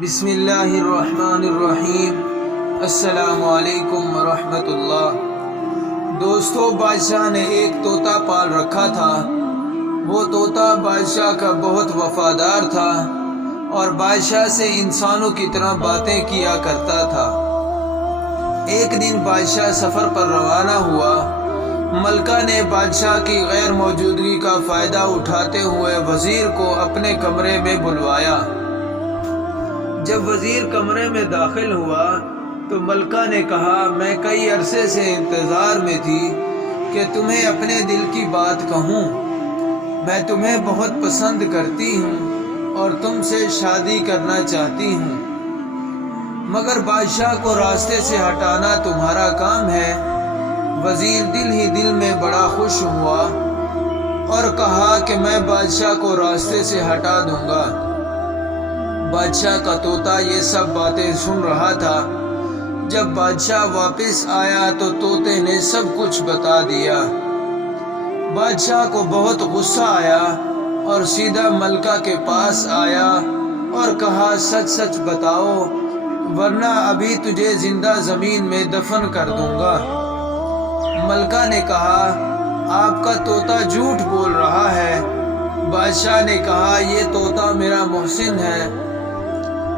بسم اللہ الرحمن الرحیم۔ السلام علیکم ورحمۃ اللہ۔ دوستو، بادشاہ نے ایک طوطا پال رکھا تھا۔ وہ طوطا بادشاہ کا بہت وفادار تھا اور بادشاہ سے انسانوں کی طرح باتیں کیا کرتا تھا۔ ایک دن بادشاہ سفر پر روانہ ہوا۔ ملکہ نے بادشاہ کی غیر موجودگی کا فائدہ اٹھاتے ہوئے وزیر کو اپنے کمرے میں بلوایا۔ جب وزیر کمرے میں داخل ہوا تو ملکہ نے کہا، میں کئی عرصے سے انتظار میں تھی کہ تمہیں اپنے دل کی بات کہوں۔ میں تمہیں بہت پسند کرتی ہوں اور تم سے شادی کرنا چاہتی ہوں، مگر بادشاہ کو راستے سے ہٹانا تمہارا کام ہے۔ وزیر دل ہی دل میں بڑا خوش ہوا اور کہا کہ میں بادشاہ کو راستے سے ہٹا دوں گا۔ بادشاہ کا طوطا یہ سب باتیں سن رہا تھا۔ جب بادشاہ واپس آیا تو طوطے نے سب کچھ بتا دیا۔ بادشاہ کو بہت غصہ آیا اور سیدھا ملکہ کے پاس آیا اور کہا، سچ سچ بتاؤ ورنہ ابھی تجھے زندہ زمین میں دفن کر دوں گا۔ ملکہ نے کہا، آپ کا طوطا جھوٹ بول رہا ہے۔ بادشاہ نے کہا، یہ طوطا میرا محسن ہے۔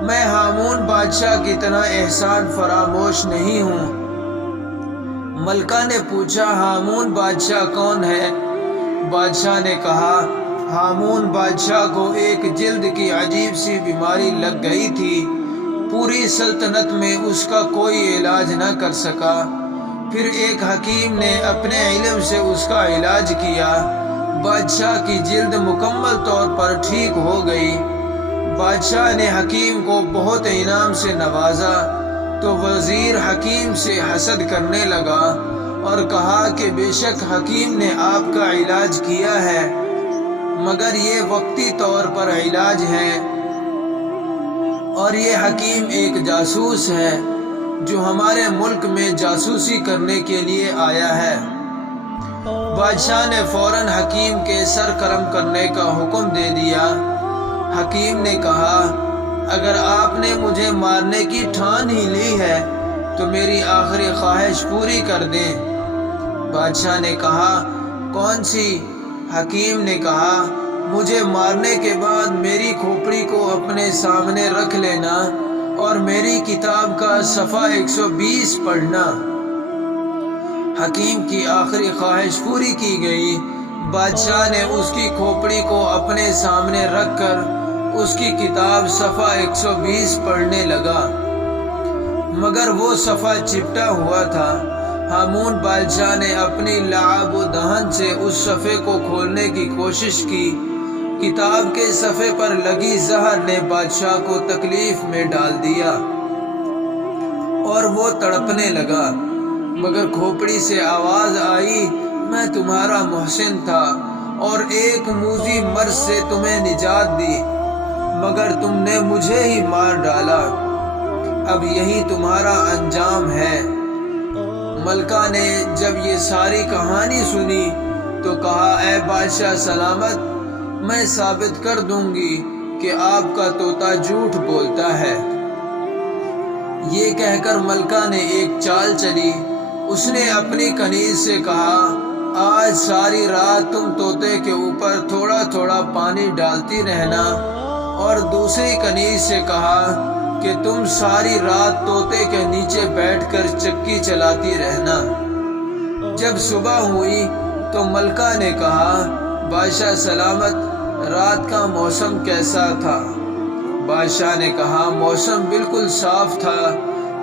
میں ہامون بادشاہ کی طرح احسان فراموش نہیں ہوں۔ ملکہ نے پوچھا، ہامون بادشاہ کون ہے؟ بادشاہ نے کہا، ہامون بادشاہ کو ایک جلد کی عجیب سی بیماری لگ گئی تھی۔ پوری سلطنت میں اس کا کوئی علاج نہ کر سکا۔ پھر ایک حکیم نے اپنے علم سے اس کا علاج کیا۔ بادشاہ کی جلد مکمل طور پر ٹھیک ہو گئی۔ بادشاہ نے حکیم کو بہت انعام سے نوازا تو وزیر حکیم سے حسد کرنے لگا اور کہا کہ بے شک حکیم نے آپ کا علاج کیا ہے، مگر یہ وقتی طور پر علاج ہے اور یہ حکیم ایک جاسوس ہے جو ہمارے ملک میں جاسوسی کرنے کے لیے آیا ہے۔ بادشاہ نے فوراً حکیم کے سر قلم کرنے کا حکم دے دیا۔ حکیم نے کہا، اگر آپ نے مجھے مارنے کی ٹھان ہی لی ہے تو میری آخری خواہش پوری کر دیں۔ بادشاہ نے کہا، کون سی؟ حکیم نے کہا، مجھے مارنے کے بعد میری کھوپڑی کو اپنے سامنے رکھ لینا اور میری کتاب کا صفحہ 120 پڑھنا۔ حکیم کی آخری خواہش پوری کی گئی۔ بادشاہ نے اس کی کھوپڑی کو اپنے سامنے رکھ کر اس کی کتاب صفحہ 120 پڑھنے لگا، مگر وہ صفحہ چپٹا ہوا تھا۔ ہامون بادشاہ نے اپنی لعاب و دہن سے اس صفحے کو کھولنے کی کوشش کی۔ کتاب کے صفحے پر لگی زہر نے بادشاہ کو تکلیف میں ڈال دیا اور وہ تڑپنے لگا، مگر کھوپڑی سے آواز آئی، میں تمہارا محسن تھا اور ایک موذی مرض سے تمہیں نجات دی، مگر تم نے مجھے ہی مار ڈالا۔ اب یہی تمہارا انجام ہے۔ ملکہ نے جب یہ ساری کہانی سنی تو کہا، اے بادشاہ سلامت، میں ثابت کر دوں گی کہ آپ کا طوطا جھوٹ بولتا ہے۔ یہ کہہ کر ملکہ نے ایک چال چلی۔ اس نے اپنی کنیز سے کہا، آج ساری رات تم طوطے کے اوپر تھوڑا تھوڑا پانی ڈالتی رہنا، اور دوسری کنیز سے کہا کہ تم ساری رات طوطے کے نیچے بیٹھ کر چکی چلاتی رہنا۔ جب صبح ہوئی تو ملکہ نے کہا، بادشاہ سلامت، رات کا موسم کیسا تھا؟ بادشاہ نے کہا، موسم بالکل صاف تھا۔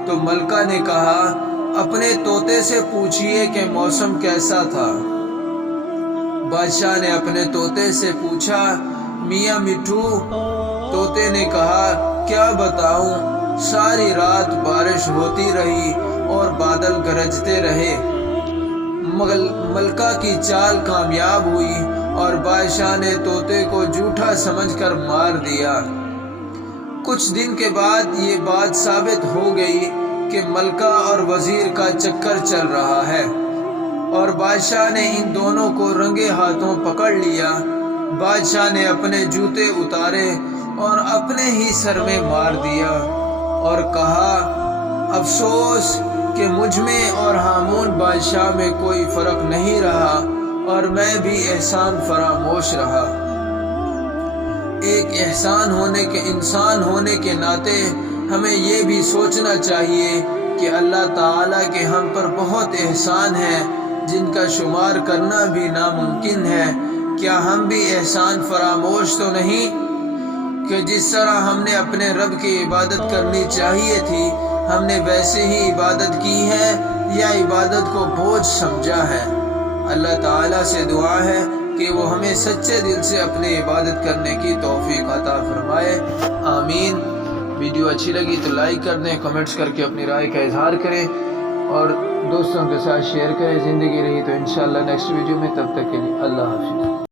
تو ملکہ نے کہا، اپنے طوطے سے پوچھئے کہ موسم کیسا تھا۔ بادشاہ نے اپنے طوطے سے پوچھا، میاں مٹھو۔ طوطے نے کہا، کیا بتاؤں، ساری رات بارش ہوتی رہی اور بادل گرجتے رہے۔ ملکہ کی چال کامیاب ہوئی اور بادشاہ نے طوطے کو جھوٹا سمجھ کر مار دیا۔ کچھ دن کے بعد یہ بات ثابت ہو گئی کہ ملکہ اور وزیر کا چکر چل رہا ہے، اور بادشاہ نے ان دونوں کو رنگے ہاتھوں پکڑ لیا۔ بادشاہ نے اپنے جوتے اتارے، اور اپنے ہی سر میں مار دیا اور کہا افسوس کہ مجھ میں اور ہامون بادشاہ میں کوئی فرق نہیں رہا اور میں بھی احسان فراموش رہا۔ ایک انسان ہونے کے ناطے ہمیں یہ بھی سوچنا چاہیے کہ اللہ تعالیٰ کے ہم پر بہت احسان ہیں جن کا شمار کرنا بھی ناممکن ہے۔ کیا ہم بھی احسان فراموش تو نہیں کہ جس طرح ہم نے اپنے رب کی عبادت کرنی چاہیے تھی ہم نے ویسے ہی عبادت کی ہے یا عبادت کو بوجھ سمجھا ہے؟ اللہ تعالیٰ سے دعا ہے کہ وہ ہمیں سچے دل سے اپنی عبادت کرنے کی توفیق عطا فرمائے، آمین۔ ویڈیو اچھی لگی تو لائک کر دیں، کمنٹس کر کے اپنی رائے کا اظہار کریں اور دوستوں کے ساتھ شیئر کریں۔ زندگی رہی تو انشاءاللہ نیکسٹ ویڈیو میں، تب تک کے لیے اللہ حافظ۔